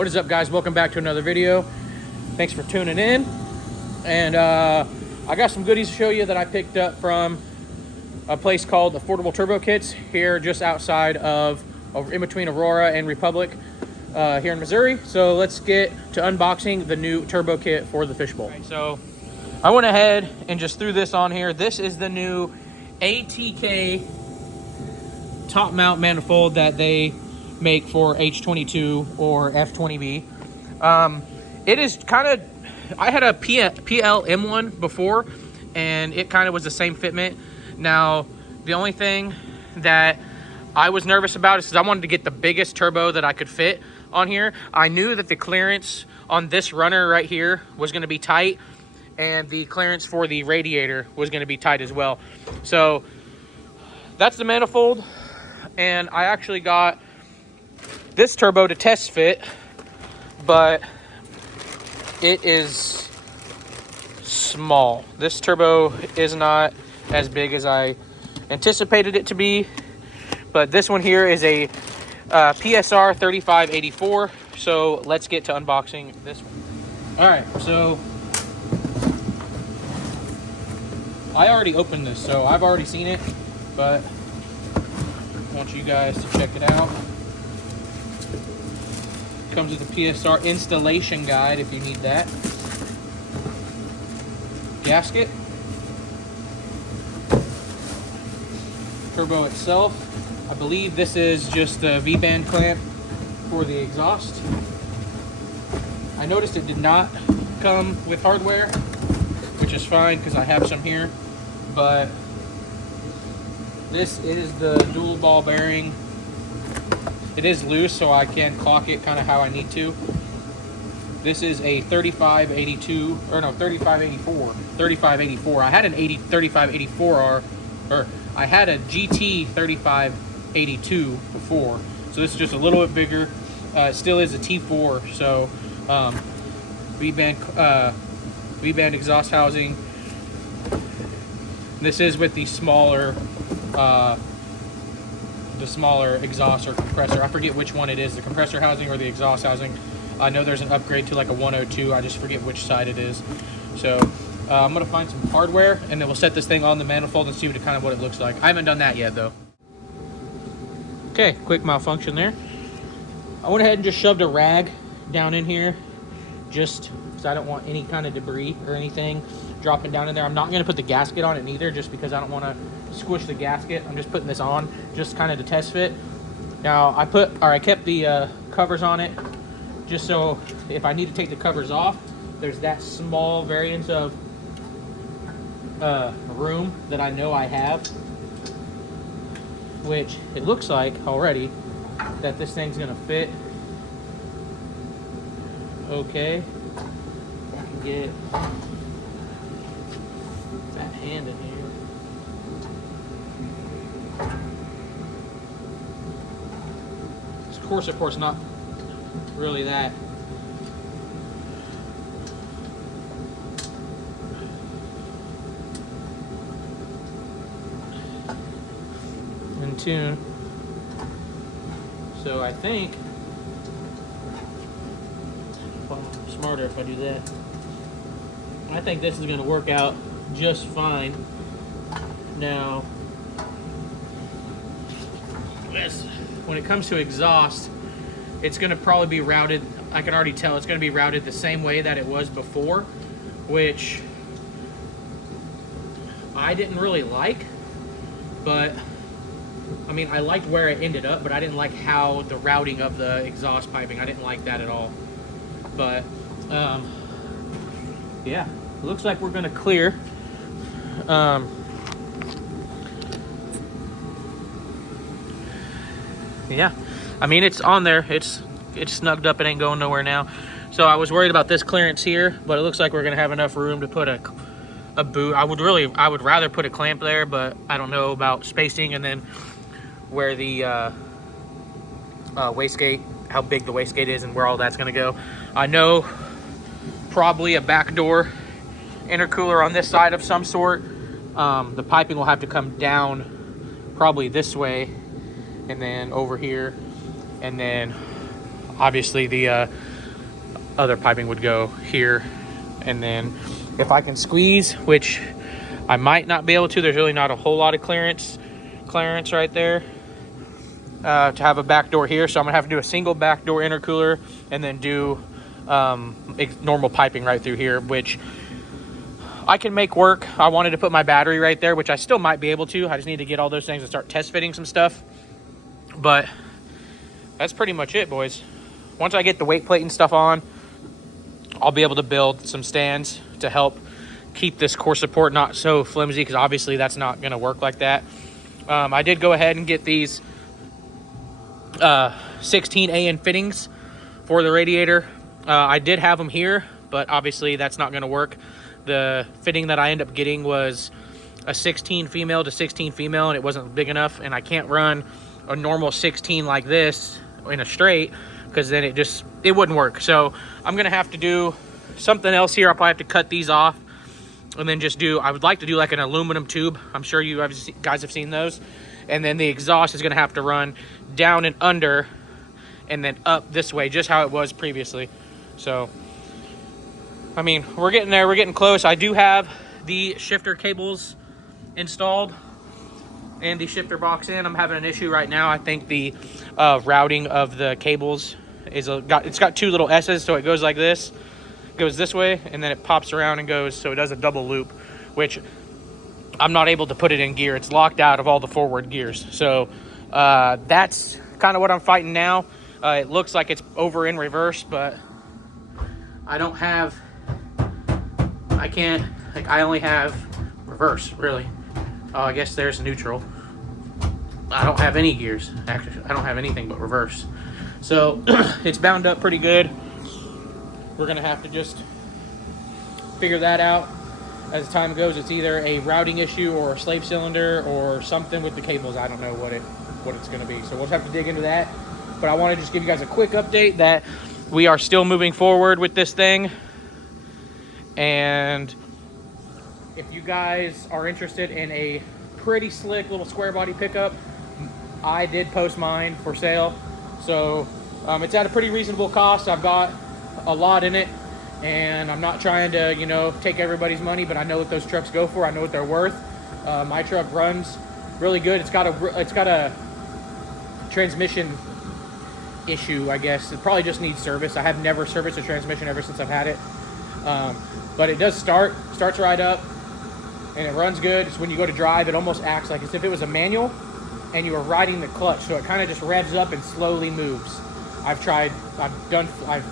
What is up, guys? Welcome back to another video. Thanks for tuning in. And I got some goodies to show you that I picked up from a place called Affordable Turbo Kits here just outside of, in between Aurora and Republic here in Missouri. So let's get to unboxing the new turbo kit for the fishbowl. Right, so I went ahead and just threw this on here. This is the new ATK top mount manifold that they make for H22 or F20B. It is kind of, I had a PLM one before and it kind of was the same fitment. Now, the only thing that I was nervous about is because I wanted to get the biggest turbo that I could fit on here. I knew that the clearance on this runner right here was going to be tight, and the clearance for the radiator was going to be tight as well. So that's the manifold, and I actually got this turbo to test fit, but it is small. This turbo is not as big as I anticipated it to be, but this one here is a PSR 3584. So let's get to unboxing this one. All right, so I already opened this, so I've already seen it, but I want you guys to check it out. Comes with a PSR installation guide if you need that. Gasket. Turbo itself. I believe this is just a V-band clamp for the exhaust. I noticed it did not come with hardware, which is fine because I have some here, but this is the dual ball bearing. It is loose, so I can clock it kind of how I need to. This is a 3582, or no, 3584. 3584. I had an 3584R, or I had a GT 3582 before, so this is just a little bit bigger. It still is a T4, so V-band exhaust housing. This is with the smaller exhaust or compressor. I forget which one it is, the compressor housing or the exhaust housing. I know there's an upgrade to like a 102. I just forget which side it is. So I'm gonna find some hardware and then we'll set this thing on the manifold and see what it looks like. I haven't done that yet though. Okay, quick malfunction there. I went ahead and just shoved a rag down in here just because I don't want any kind of debris or anything dropping down in there. I'm not gonna put the gasket on it neither, just because I don't want to squish the gasket. I'm just putting this on just kind of to test fit. Now I kept the covers on it just so if I need to take the covers off, there's that small variance of room that I know I have, which it looks like already that this thing's gonna fit okay. I can get that hand in here. Of course, not really that. In tune. So I think I'm smarter if I do that. I think this is going to work out just fine. Now, when it comes to exhaust, it's going to probably be routed, I can already tell it's going to be routed the same way that it was before, which I didn't really like, but I mean, I liked where it ended up, but I didn't like how the routing of the exhaust piping, I didn't like that at all. But yeah, it looks like we're going to clear. Yeah, I mean, it's on there. It's snugged up. It ain't going nowhere now. So I was worried about this clearance here, but it looks like we're gonna have enough room to put a boot. I would rather put a clamp there, but I don't know about spacing and then where the wastegate, how big the wastegate is and where all that's gonna go. I know probably a back door intercooler on this side of some sort. The piping will have to come down probably this way and then over here, and then obviously the other piping would go here. And then if I can squeeze, which I might not be able to, there's really not a whole lot of clearance right there to have a back door here. So I'm gonna have to do a single back door intercooler and then do normal piping right through here, which I can make work. I wanted to put my battery right there, which I still might be able to. I just need to get all those things and start test fitting some stuff. But that's pretty much it, boys. Once I get the weight plate and stuff on, I'll be able to build some stands to help keep this core support not so flimsy, because obviously that's not going to work like that. I did go ahead and get these 16 AN fittings for the radiator. I did have them here, but obviously that's not going to work. The fitting that I ended up getting was a 16 female to 16 female, and it wasn't big enough, and I can't run a normal 16 like this in a straight, because then it wouldn't work. So I'm gonna have to do something else here. I'll probably have to cut these off and then just I would like to do like an aluminum tube. I'm sure you guys have seen those. And then the exhaust is gonna have to run down and under and then up this way, just how it was previously. So, I mean, we're getting there, we're getting close. I do have the shifter cables installed and the shifter box in. I'm having an issue right now. I think the routing of the cables it's got two little S's, so it goes like this, goes this way, and then it pops around and goes, so it does a double loop, which I'm not able to put it in gear. It's locked out of all the forward gears. So that's kind of what I'm fighting now. It looks like it's over in reverse, but I only have reverse, really. Oh, I guess there's neutral. I don't have any gears. Actually, I don't have anything but reverse. So it's bound up pretty good. We're gonna have to just figure that out as time goes. It's either a routing issue or a slave cylinder or something with the cables. I don't know what it's gonna be. So we'll have to dig into that. But I want to just give you guys a quick update that we are still moving forward with this thing. And if you guys are interested in a pretty slick little square body pickup, I did post mine for sale. So it's at a pretty reasonable cost. I've got a lot in it, and I'm not trying to, you know, take everybody's money, but I know what those trucks go for. I know what they're worth. My truck runs really good. It's got a transmission issue, I guess. It probably just needs service. I have never serviced a transmission ever since I've had it. But it does starts right up, and it runs good. It's when you go to drive, it almost acts like as if it was a manual and you were riding the clutch. So it kind of just revs up and slowly moves. I've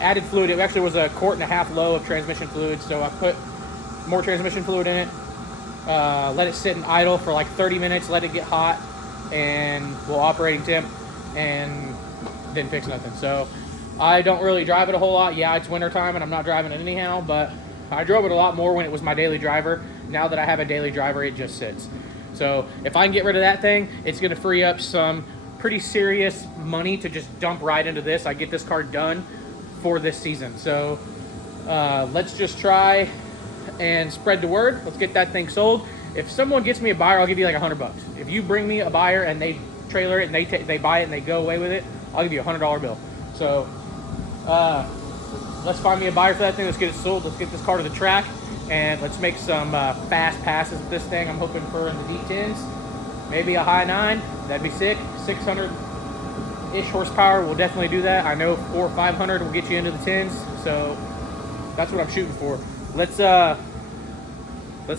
added fluid. It actually was 1.5 quart low of transmission fluid. So I put more transmission fluid in it, let it sit in idle for like 30 minutes, let it get hot and operating temp, and didn't fix nothing. So I don't really drive it a whole lot. Yeah, it's winter time and I'm not driving it anyhow, but I drove it a lot more when it was my daily driver. Now that I have a daily driver, it just sits. So if I can get rid of that thing, it's gonna free up some pretty serious money to just dump right into this. I get this car done for this season. So let's just try and spread the word. Let's get that thing sold. If someone gets me a buyer, I'll give you like $100. If you bring me a buyer and they trailer it and they buy it and they go away with it, I'll give you a $100 bill. So let's find me a buyer for that thing. Let's get it sold. Let's get this car to the track, and let's make some fast passes with this thing. I'm hoping for in the D10s, maybe a high 9. That'd be sick. 600-ish horsepower will definitely do that. I know 400 or 500 will get you into the 10s, so that's what I'm shooting for. Let's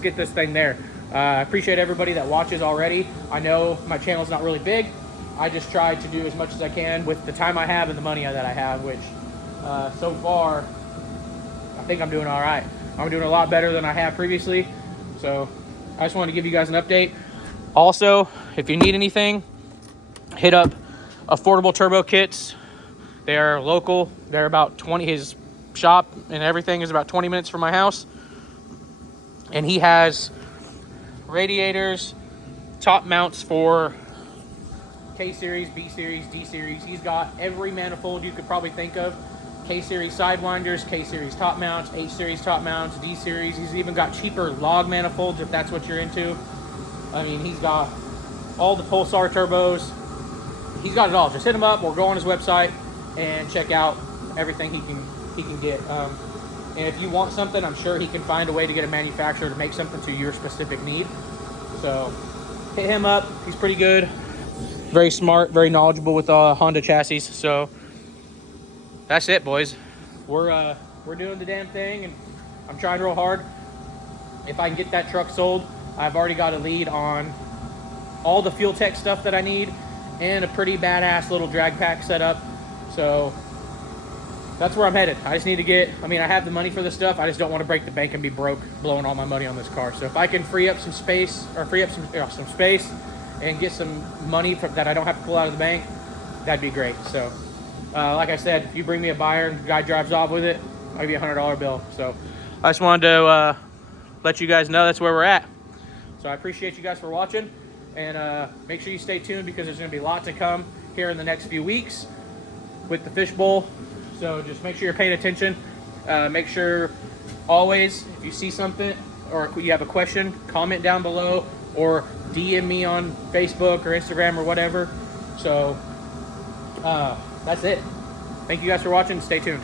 get this thing there. I appreciate everybody that watches already. I know my channel's not really big. I just try to do as much as I can with the time I have and the money that I have, which so far, I think I'm doing all right. I'm doing a lot better than I have previously. So I just wanted to give you guys an update. Also, if you need anything, hit up Affordable Turbo Kits. They are local. They're about 20, his shop and everything is about 20 minutes from my house. And he has radiators, top mounts for K-Series, B-Series, D-Series. He's got every manifold you could probably think of. K-Series sidewinders, K-Series top mounts, H-Series top mounts, D-Series. He's even got cheaper log manifolds if that's what you're into. I mean, he's got all the Pulsar turbos. He's got it all. Just hit him up or go on his website and check out everything he can get. And if you want something, I'm sure he can find a way to get a manufacturer to make something to your specific need. So hit him up. He's pretty good, very smart, very knowledgeable with Honda chassis. So that's it, boys. We're doing the damn thing, and I'm trying real hard. If I can get that truck sold, I've already got a lead on all the fuel tech stuff that I need and a pretty badass little drag pack set up. So that's where I'm headed. I just need to get, I mean, I have the money for this stuff. I just don't want to break the bank and be broke blowing all my money on this car. So if I can free up some space, or free up some space and get some money that I don't have to pull out of the bank, that'd be great. So like I said, if you bring me a buyer and the guy drives off with it, I'll give you a $100 bill. So I just wanted to let you guys know that's where we're at. So I appreciate you guys for watching, and make sure you stay tuned because there's going to be a lot to come here in the next few weeks with the fishbowl. So just make sure you're paying attention. Make sure always, if you see something or you have a question, comment down below or DM me on Facebook or Instagram or whatever. So that's it. Thank you guys for watching. Stay tuned.